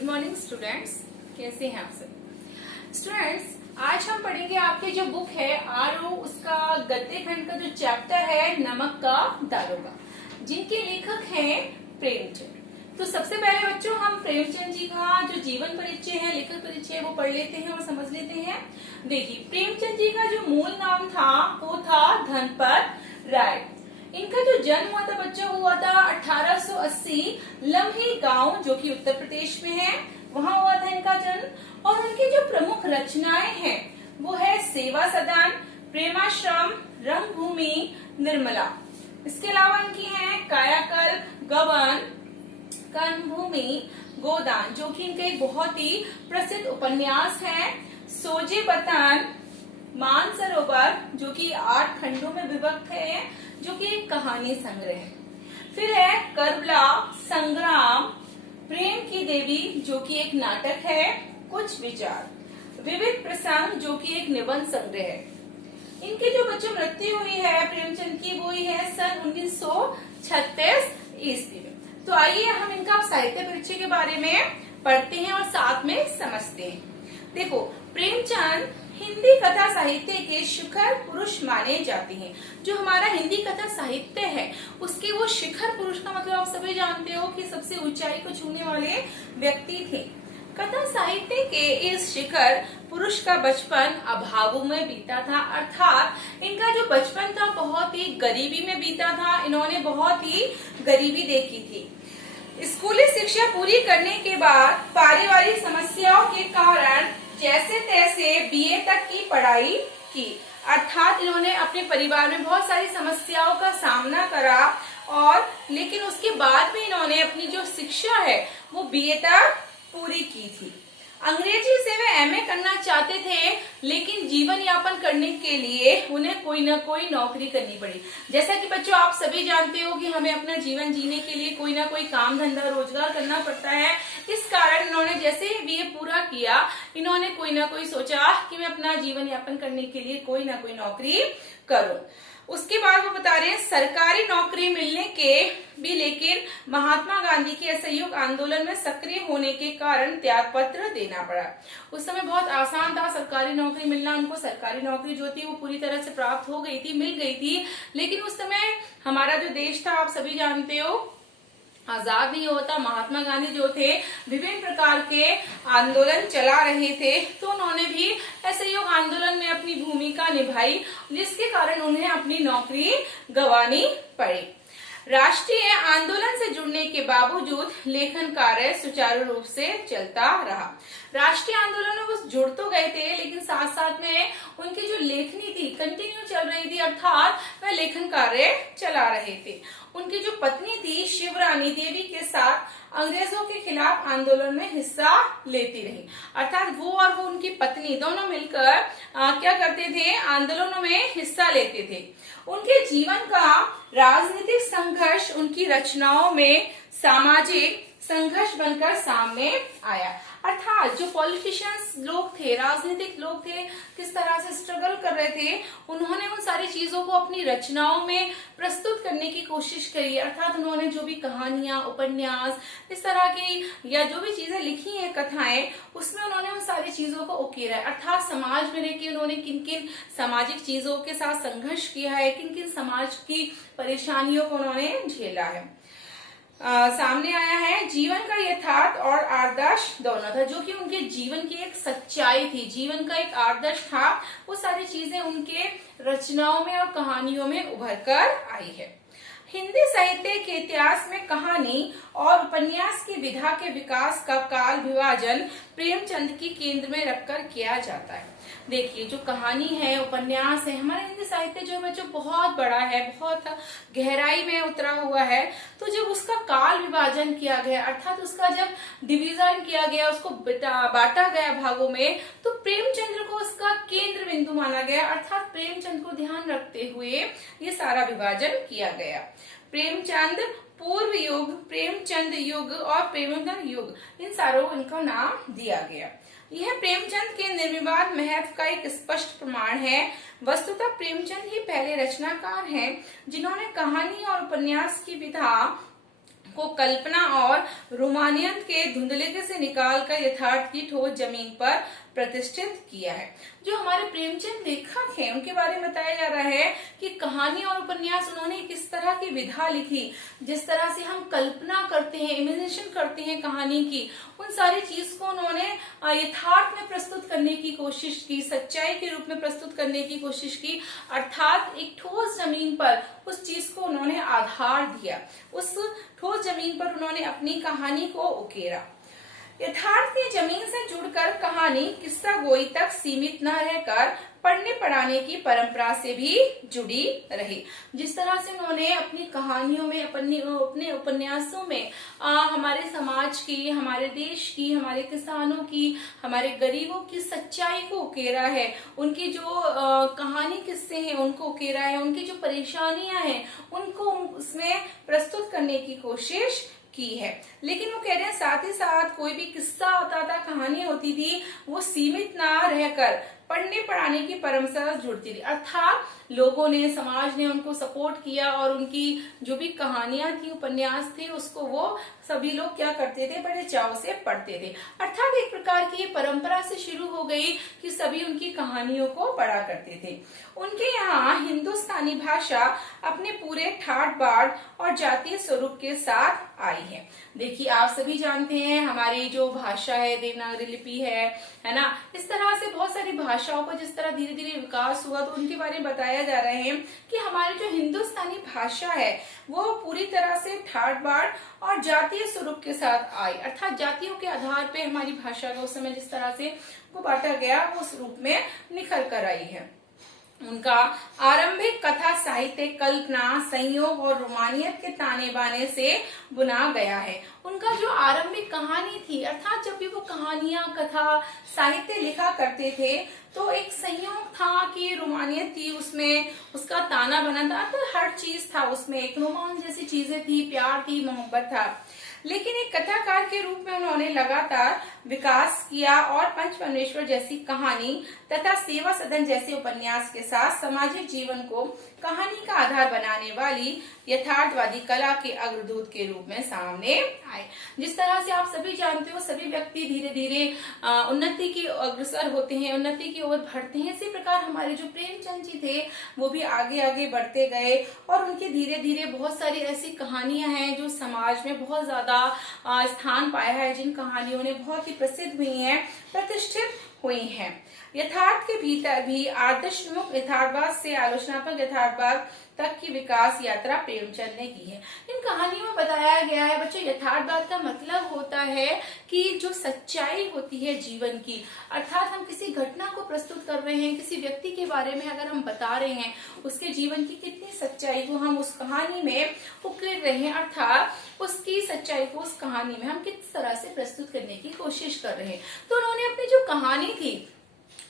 Good morning students, कैसे हैं आप सब स्टूडेंट्स। आज हम पढ़ेंगे आपके जो बुक है आरओ, उसका गद्य खंड का जो चैप्टर है नमक का दारोगा, जिनके लेखक हैं प्रेमचंद। तो सबसे पहले बच्चों हम प्रेमचंद जी का जो जीवन परिचय है, लेखक परिचय है, वो पढ़ लेते हैं और समझ लेते हैं। देखिए, प्रेमचंद जी का जो मूल नाम था वो था धनपत राय। इनका जो जन्म हुआ था बच्चा, हुआ था 1880 लम्हे गांव, जो कि उत्तर प्रदेश में है, वहां हुआ था इनका जन्म। और उनकी जो प्रमुख रचनाएं हैं वो है सेवा सदन, प्रेमाश्रम, रंगभूमि, निर्मला। इसके अलावा इनकी हैं कायाकल्प, गबन, कर्मभूमि, गोदान, जो कि इनका एक बहुत ही प्रसिद्ध उपन्यास है। सोजे वतन, मानसरोवर, जो कि 8 खंडों में विभक्त है, जो कि एक कहानी संग्रह है। फिर है करबला, संग्राम, प्रेम की देवी, जो कि एक नाटक है, कुछ विचार, विविध प्रसंग, जो कि एक निबंध संग्रह है। इनकी जो बच्चों मृत्यु हुई है प्रेमचंद की, वो हुई है सन 1936 ईस्वी में। तो आइए हम इनका साहित्य परिचय के बारे में पढ़ते हैं और साथ में समझते हैं। देखो, प्रेमचंद हिंदी कथा साहित्य के शिखर पुरुष माने जाते हैं। जो हमारा हिंदी कथा साहित्य है उसके वो शिखर पुरुष का मतलब आप सभी जानते हो कि सबसे ऊंचाई को छूने वाले व्यक्ति थे। कथा साहित्य के इस शिखर पुरुष का बचपन अभावों में बीता था, अर्थात इनका जो बचपन था बहुत ही गरीबी में बीता था। इन्होंने बहुत ही गरीबी देखी थी। स्कूली शिक्षा पूरी करने के बाद पारिवारिक समस्याओं के कारण जैसे तैसे बीए तक की पढ़ाई की, अर्थात इन्होंने अपने परिवार में बहुत सारी समस्याओं का सामना करा, और लेकिन उसके बाद भी इन्होंने अपनी जो शिक्षा है वो बीए तक पूरी की थी। अंग्रेजी से वे एमए करना चाहते थे, लेकिन जीवन यापन करने के लिए उन्हें कोई ना कोई नौकरी करनी पड़ी। जैसा कि बच्चों आप सभी जानते हो कि हमें अपना जीवन जीने के लिए कोई ना कोई काम धंधा रोजगार करना पड़ता है। इस कारण इन्होंने जैसे ही बीए पूरा किया, इन्होंने कोई ना कोई सोचा कि मैं अपना जीवन यापन करने के लिए कोई ना कोई नौकरी करूं। उसके बाद वो बता रहे हैं सरकारी नौकरी मिलने के भी, लेकिन महात्मा गांधी के असहयोग आंदोलन में सक्रिय होने के कारण त्याग पत्र देना पड़ा। उस समय बहुत आसान था सरकारी नौकरी मिलना। उनको सरकारी नौकरी जो थी वो पूरी तरह से प्राप्त हो गई थी, मिल गई थी, लेकिन उस समय हमारा जो देश था आप सभी जानते हो आजाद नहीं होता। महात्मा गांधी जो थे विभिन्न प्रकार के आंदोलन चला रहे थे, तो उन्होंने भी असहयोग आंदोलन में अपनी भूमिका निभाई, जिसके कारण उन्हें अपनी नौकरी गंवानी पड़ी। राष्ट्रीय आंदोलन से जुड़ने के बावजूद लेखन कार्य सुचारू रूप से चलता रहा। राष्ट्रीय आंदोलन में वो जुड़ तो गए थे, लेकिन साथ साथ में उनकी जो लेखनी थी कंटिन्यू चल रही थी, अर्थात वह लेखन कार्य चला रहे थे। उनकी जो पत्नी थी शिवरानी देवी के साथ अंग्रेजों के खिलाफ आंदोलन में हिस्सा लेती रही, अर्थात वो और वो उनकी पत्नी दोनों मिलकर क्या करते थे, आंदोलनों में हिस्सा लेते थे। उनके जीवन का राजनीतिक संघर्ष उनकी रचनाओं में सामाजिक संघर्ष बनकर सामने आया, अर्थात जो पॉलिटिशियंस लोग थे, राजनीतिक लोग थे, किस तरह से स्ट्रगल कर रहे थे, उन्होंने उन सारी चीजों को अपनी रचनाओं में प्रस्तुत करने की कोशिश करी। अर्थात उन्होंने जो भी कहानियां, उपन्यास, इस तरह की या जो भी चीजें लिखी हैं, कथाएं, उसमें उन्होंने उन सारी चीजों को उकेरा है। अर्थात समाज में रहकर उन्होंने किन किन सामाजिक चीजों के साथ संघर्ष किया है, किन किन समाज की परेशानियों को उन्होंने झेला है। सामने आया है जीवन का यथार्थ और आदर्श दोनों था, जो कि उनके जीवन की एक सच्चाई थी, जीवन का एक आदर्श था। वो सारी चीजें उनके रचनाओं में और कहानियों में उभर कर आई है। हिंदी साहित्य के इतिहास में कहानी और उपन्यास की विधा के विकास का काल विभाजन प्रेमचंद की केंद्र में रखकर किया जाता है। देखिए, जो कहानी है, उपन्यास है, हमारा हिंदी साहित्य जो है जो बहुत बड़ा है, बहुत गहराई में उतरा हुआ है। तो जब उसका काल विभाजन किया गया, अर्थात उसका जब डिवीजन किया गया, उसको बांटा गया भागों में, तो प्रेमचंद्र को उसका केंद्र बिंदु माना गया, अर्थात प्रेमचंद को ध्यान रखते हुए ये सारा विभाजन किया गया। प्रेमचंद पूर्व युग, प्रेमचंद युग और प्रेमचंद युग, इन सारों इनका नाम दिया गया। यह प्रेमचंद के निर्विवाद महत्व का एक स्पष्ट प्रमाण है। वस्तुतः प्रेमचंद ही पहले रचनाकार हैं जिन्होंने कहानी और उपन्यास की विधा को कल्पना और रोमानियत के धुंधलेके से निकालकर यथार्थ की ठोस जमीन पर प्रतिष्ठित किया है। जो हमारे प्रेमचंद लेखक हैं उनके बारे में बताया जा रहा है कि कहानी और उपन्यास उन्होंने किस तरह की विधा लिखी, जिस तरह से हम कल्पना करते हैं, इमेजिनेशन करते हैं कहानी की, उन सारी चीज को उन्होंने यथार्थ में प्रस्तुत करने की कोशिश की, सच्चाई के रूप में प्रस्तुत करने की कोशिश की, अर्थात एक ठोस जमीन पर उस चीज को उन्होंने आधार दिया, उस ठोस जमीन पर उन्होंने अपनी कहानी को उकेरा। यथार्थ की जमीन से जुड़कर कहानी किस्सा गोई तक सीमित न रहकर पढ़ने पढ़ाने की परंपरा से भी जुड़ी रही। जिस तरह से उन्होंने अपनी कहानियों में, अपने उपन्यासों में हमारे समाज की, हमारे देश की, हमारे किसानों की, हमारे गरीबों की सच्चाई को उकेरा है, उनकी जो कहानी किस्से हैं उनको उकेरा है, उनकी जो परेशानियां हैं उनको उसमें प्रस्तुत करने की कोशिश की है। लेकिन वो कह रहे हैं साथ ही साथ कोई भी किस्सा होता था, कहानी होती थी, वो सीमित ना रहकर पढ़ने पढ़ाने की परंपरा से जुड़ती थी, अर्थात लोगों ने, समाज ने उनको सपोर्ट किया और उनकी जो भी कहानियां थी, उपन्यास थे, उसको वो सभी लोग क्या करते थे, बड़े चाव से पढ़ते थे। अर्थात एक प्रकार की परंपरा से शुरू हो गई कि सभी उनकी कहानियों को पढ़ा करते थे। उनके यहाँ हिंदुस्तानी भाषा अपने पूरे ठाट बाट और जातीय स्वरूप के साथ आई है। देखिए, आप सभी जानते हैं हमारी जो भाषा है, देवनागरी लिपि है ना, इस तरह से बहुत सारी भाषाओं का जिस तरह धीरे धीरे विकास हुआ, तो उनके बारे में बताया जा रहे हैं कि हमारी जो हिंदुस्तानी भाषा है वो पूरी तरह से ठाट बाट और जातीय स्वरूप के साथ आई, अर्थात जातियों के आधार पे हमारी भाषा का उस समय जिस तरह से वो बांटा गया, उस रूप में निखर कर आई है। उनका आरंभिक कथा साहित्य कल्पना, संयोग और रोमानियत के ताने बाने से बुना गया है। उनका जो आरंभिक कहानी थी, अर्थात जब भी वो कहानियां, कथा, साहित्य लिखा करते थे तो एक संयोग था कि रोमानियत थी उसमें, उसका ताना बना था, तो हर चीज था उसमें, एक रोमांच जैसी चीजें थी, प्यार थी, मोहब्बत था। लेकिन एक कथाकार के रूप में उन्होंने लगातार विकास किया और पंच परमेश्वर जैसी कहानी तथा सेवा सदन जैसे उपन्यास के साथ सामाजिक जीवन को कहानी का आधार बनाने वाली यथार्थवादी कला के अग्रदूत के रूप में सामने आए। जिस तरह से आप सभी जानते हो, सभी व्यक्ति धीरे धीरे उन्नति की अग्रसर होते हैं, उन्नति की ओर बढ़ते हैं। इसी प्रकार हमारे जो प्रेमचंद जी थे वो भी आगे आगे बढ़ते गए और उनके धीरे धीरे बहुत सारी ऐसी कहानियां हैं जो समाज में बहुत ज्यादा स्थान पाया है, जिन कहानियों ने बहुत ही प्रसिद्ध हुई हैं, प्रतिष्ठित हुई हैं। यथार्थ के भीतर भी आदर्शमुख यथार्थवाद से आलोचनात्मक यथार्थवाद तक की विकास यात्रा प्रेमचंद ने की है। इन कहानियों में बताया गया है बच्चों, यथार्थवाद का मतलब होता है कि जो सच्चाई होती है जीवन की, अर्थात हम किसी घटना को प्रस्तुत कर रहे हैं, किसी व्यक्ति के बारे में अगर हम बता रहे हैं, उसके जीवन की कितनी सच्चाई को हम उस कहानी में उकेर रहे हैं, अर्थात उसकी सच्चाई को उस कहानी में हम किस तरह से प्रस्तुत करने की कोशिश कर रहे हैं। तो उन्होंने अपनी जो कहानी थी,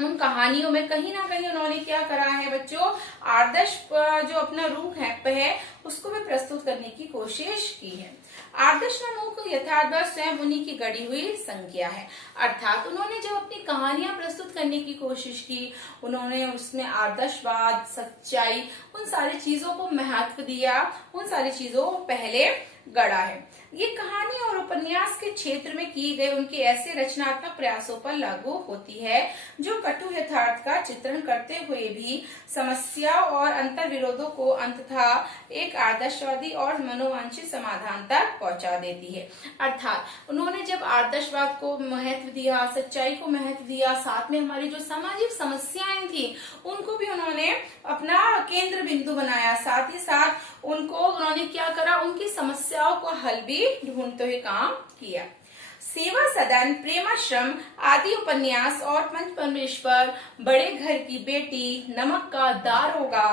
उन कहानियों में कहीं ना कहीं उन्होंने क्या करा है बच्चों, आदर्श जो अपना रूप है उसको भी प्रस्तुत करने की कोशिश की है। आदर्श नामक यथार्थवाद स्वयं उन्हीं की गढ़ी हुई संज्ञा है, अर्थात उन्होंने जब अपनी कहानियां प्रस्तुत करने की कोशिश की, उन्होंने उसमें आदर्शवाद, सच्चाई, उन सारी चीजों को महत्व दिया, उन सारी चीजों को पहले गढ़ा है। ये कहानी और उपन्यास के क्षेत्र में किए गए उनके ऐसे रचनात्मक प्रयासों पर लागू होती है जो कटु यथार्थ का चित्रण करते हुए भी समस्या और अंतर विरोधों को अंततः एक आदर्शवादी और मनोवांछित समाधान तक पहुंचा देती है। अर्थात उन्होंने जब आदर्शवाद को महत्व दिया, सच्चाई को महत्व दिया, साथ में हमारी जो सामाजिक समस्याएं थी उनको भी उन्होंने अपना केंद्र बिंदु बनाया, साथ ही साथ उन्होंने क्या करा, उनकी समस्याओं को हल भी ढूंढते हुए काम किया। सेवा सदन, प्रेमाश्रम आदि उपन्यास और पंच परमेश्वर, बड़े घर की बेटी, नमक का दारोगा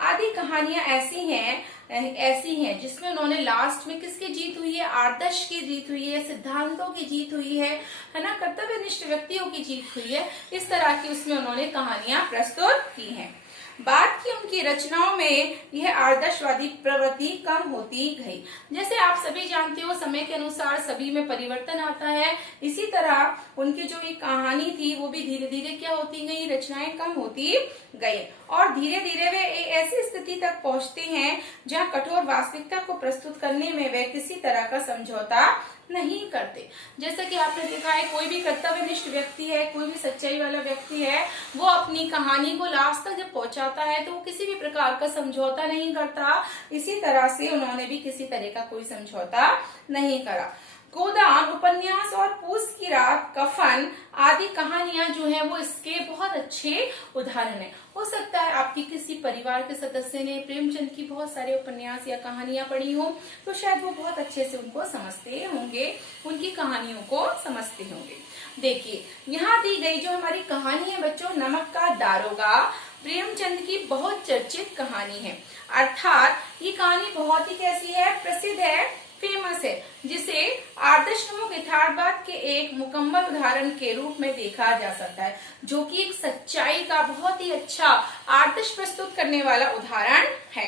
आदि कहानियां ऐसी हैं जिसमें उन्होंने लास्ट में किसकी जीत हुई है, आदर्श की जीत हुई है, सिद्धांतों की जीत हुई है ना, कर्तव्यनिष्ठ व्यक्तियों की जीत हुई है। इस तरह की उसमें उन्होंने कहानियां प्रस्तुत की हैं। बाद की उनकी रचनाओं में यह आदर्शवादी प्रवृत्ति कम होती गई। जैसे आप सभी जानते हो, समय के अनुसार सभी में परिवर्तन आता है, इसी तरह उनकी जो एक कहानी थी वो भी धीरे धीरे क्या होती गई, रचनाएं कम होती गई और धीरे धीरे वे एक ऐसी स्थिति तक पहुंचते हैं जहां कठोर वास्तविकता को प्रस्तुत करने में वे किसी तरह का समझौता नहीं करते। जैसा कि आपने देखा है, कोई भी कर्तव्यनिष्ठ व्यक्ति है, कोई भी सच्चाई वाला व्यक्ति है, वो अपनी कहानी को लास्ट तक जब पहुंचाता है तो वो किसी भी प्रकार का समझौता नहीं करता। इसी तरह से उन्होंने भी किसी तरह का कोई समझौता नहीं करा। गोदान उपन्यास और पूस की रात, कफन आदि कहानियां जो है वो इसके बहुत अच्छे उदाहरण है। हो सकता है आपकी किसी परिवार के सदस्य ने प्रेमचंद की बहुत सारे उपन्यास या कहानियां पढ़ी हो, तो शायद वो बहुत अच्छे से उनको समझते होंगे, उनकी कहानियों को समझते होंगे। देखिए, यहाँ दी गई जो हमारी कहानी है बच्चों, नमक का दारोगा, प्रेमचंद की बहुत चर्चित कहानी है। अर्थात ये कहानी बहुत ही कैसी है, प्रसिद्ध है, फेमस है, जिसे आदर्शोन्मुख यथार्थवाद के एक मुकम्मल उदाहरण के रूप में देखा जा सकता है, जो कि एक सच्चाई का बहुत ही अच्छा आदर्श प्रस्तुत करने वाला उदाहरण है।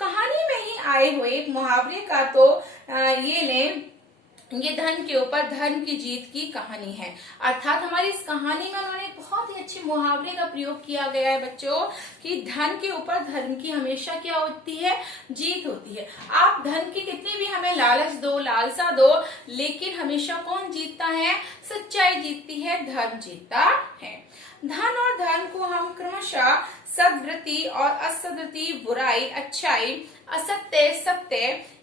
कहानी में ही आए हुए एक मुहावरे का तो ये धन के ऊपर धर्म की जीत की कहानी है। अर्थात हमारी इस कहानी में उन्होंने बहुत ही अच्छे मुहावरे का प्रयोग किया गया है बच्चों, कि धन के ऊपर धर्म की हमेशा क्या होती है, जीत होती है। आप धन की कितनी भी हमें लालच दो, लालसा दो, लेकिन हमेशा कौन जीतता है, सच्चाई जीतती है, धर्म जीतता है। धन और धर्म को हम क्रमशः सद्वृत्ति और असद्वृत्ति, बुराई, अच्छाई, असत्य, सत्य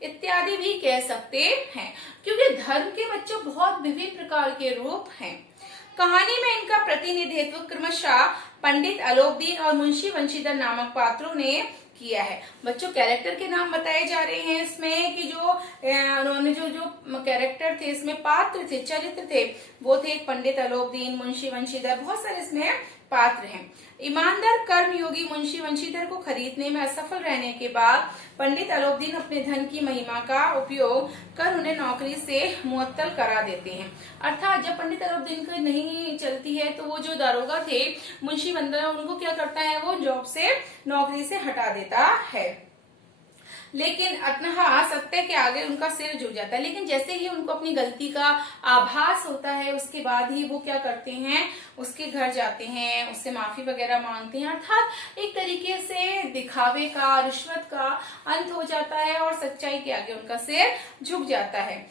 इत्यादि भी कह सकते हैं, क्योंकि धर्म के बच्चों बहुत विभिन्न प्रकार के रूप हैं। कहानी में इनका प्रतिनिधित्व क्रमशः पंडित आलोकदीन और मुंशी वंशीधर नामक पात्रों ने किया है। बच्चों, कैरेक्टर के नाम बताए जा रहे हैं इसमें, कि जो उन्होंने जो कैरेक्टर थे, इसमें पात्र थे, चरित्र थे, वो थे पंडित आलोकदीन, मुंशी वंशीधर, बहुत सारे इसमें पात्र हैं। ईमानदार कर्मयोगी मुंशी वंशीधर को खरीदने में असफल रहने के बाद पंडित आलोकदीन अपने धन की महिमा का उपयोग कर उन्हें नौकरी से मुअत्तल करा देते हैं। अर्थात जब पंडित आलोकदीन की नहीं चलती है तो वो जो दारोगा थे मुंशी वंशीधर, उनको क्या करता है, वो जॉब से, नौकरी से हटा देता है। लेकिन अतः सत्य के आगे उनका सिर झुक जाता है। लेकिन जैसे ही उनको अपनी गलती का आभास होता है, उसके बाद ही वो क्या करते हैं, उसके घर जाते हैं, उससे माफी वगैरह मांगते हैं। अर्थात एक तरीके से दिखावे का, रिश्वत का अंत हो जाता है और सच्चाई के आगे उनका सिर झुक जाता है।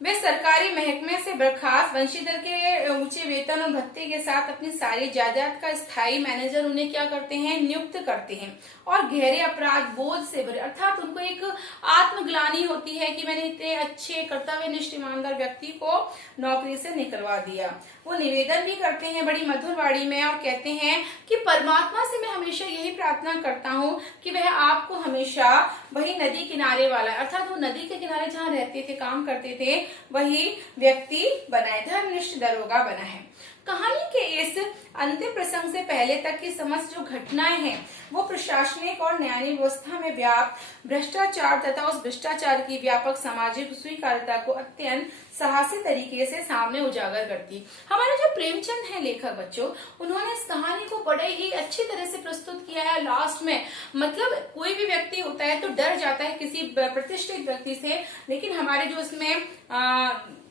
वे सरकारी महकमे से बर्खास्त, वंशीधर के ऊंचे वेतन और भत्ते के साथ अपनी सारी जायदाद का स्थायी मैनेजर उन्हें क्या करते हैं, नियुक्त करते हैं और गहरे अपराध बोझ से भरे, अर्थात उनको एक आत्मग्लानि होती है कि मैंने इतने अच्छे कर्तव्यनिष्ठ ईमानदार व्यक्ति को नौकरी से निकलवा दिया। वो निवेदन भी करते हैं बड़ी मधुर वाणी में और कहते हैं कि परमात्मा से मैं हमेशा यही प्रार्थना करता हूँ कि वह आपको हमेशा वही नदी किनारे वाला, अर्थात वो नदी के किनारे जहाँ रहते थे, काम करते थे, वही व्यक्ति बनाए, धर्मनिष्ठ दरोगा बना है। कहानी के इस अंतिम प्रसंग से पहले तक की समस्त जो घटनाएं हैं वो प्रशासनिक और न्याय व्यवस्था में व्याप्त भ्रष्टाचार तथा उस भ्रष्टाचार की व्यापक सामाजिक स्वीकार्यता को अत्यंत साहसी तरीके से सामने उजागर करती। हमारे जो प्रेमचंद हैं लेखक बच्चों, उन्होंने इस कहानी को बड़े ही अच्छी तरह से प्रस्तुत किया है। लास्ट में मतलब कोई भी व्यक्ति होता है तो डर जाता है किसी प्रतिष्ठित व्यक्ति से, लेकिन हमारे जो इसमें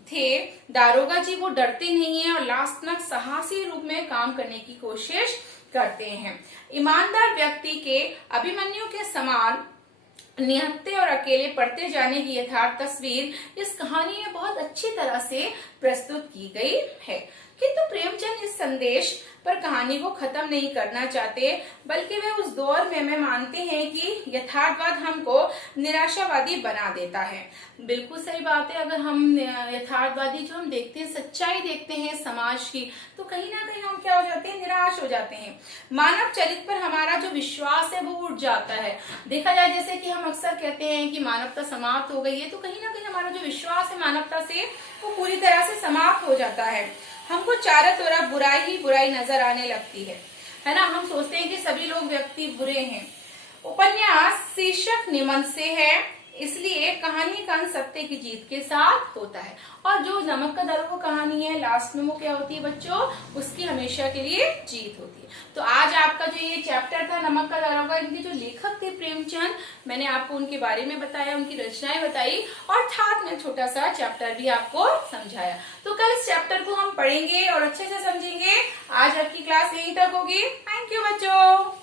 थे दारोगा जी, वो डरते नहीं हैं और लास्ट में साहसी रूप में काम करने की कोशिश करते हैं। ईमानदार व्यक्ति के अभिमन्यु के समान निहत्थे और अकेले पढ़ते जाने की यथार्थ तस्वीर इस कहानी में बहुत अच्छी तरह से प्रस्तुत की गई है। किंतु प्रेमचंद इस संदेश पर कहानी को खत्म नहीं करना चाहते, बल्कि वे उस दौर में मानते हैं कि यथार्थवाद हमको निराशावादी बना देता है। बिल्कुल सही बात है। अगर हम यथार्थवादी जो हम देखते हैं, सच्चाई देखते हैं समाज की, तो कहीं ना कहीं हम क्या हो जाते हैं, निराश हो जाते हैं। मानव चरित्र पर हमारा जो विश्वास है वो उठ जाता है। देखा जाए जैसे कि हम अक्सर कहते हैं कि मानवता समाप्त हो गई है, तो कहीं ना कहीं हमारा जो विश्वास है मानवता से, वो पूरी तरह से समाप्त हो जाता है। हमको चारों तरफ बुराई ही बुराई नजर आने लगती है ना। हम सोचते हैं कि सभी लोग व्यक्ति बुरे हैं। उपन्यास शीर्षक निमन से है, इसलिए कहानी का अंत सत्य की जीत के साथ होता है। और जो नमक का दारोगा कहानी है लास्ट में वो क्या होती है बच्चों, उसकी हमेशा के लिए जीत होती है। तो आज आपका जो ये चैप्टर था नमक का दारोगा, इनके जो लेखक थे प्रेमचंद, मैंने आपको उनके बारे में बताया, उनकी रचनाएं बताई और साथ में छोटा सा चैप्टर भी आपको समझाया। तो कल इस चैप्टर को हम पढ़ेंगे और अच्छे से समझेंगे। आज आपकी क्लास यहीं तक होगी। थैंक यू बच्चों।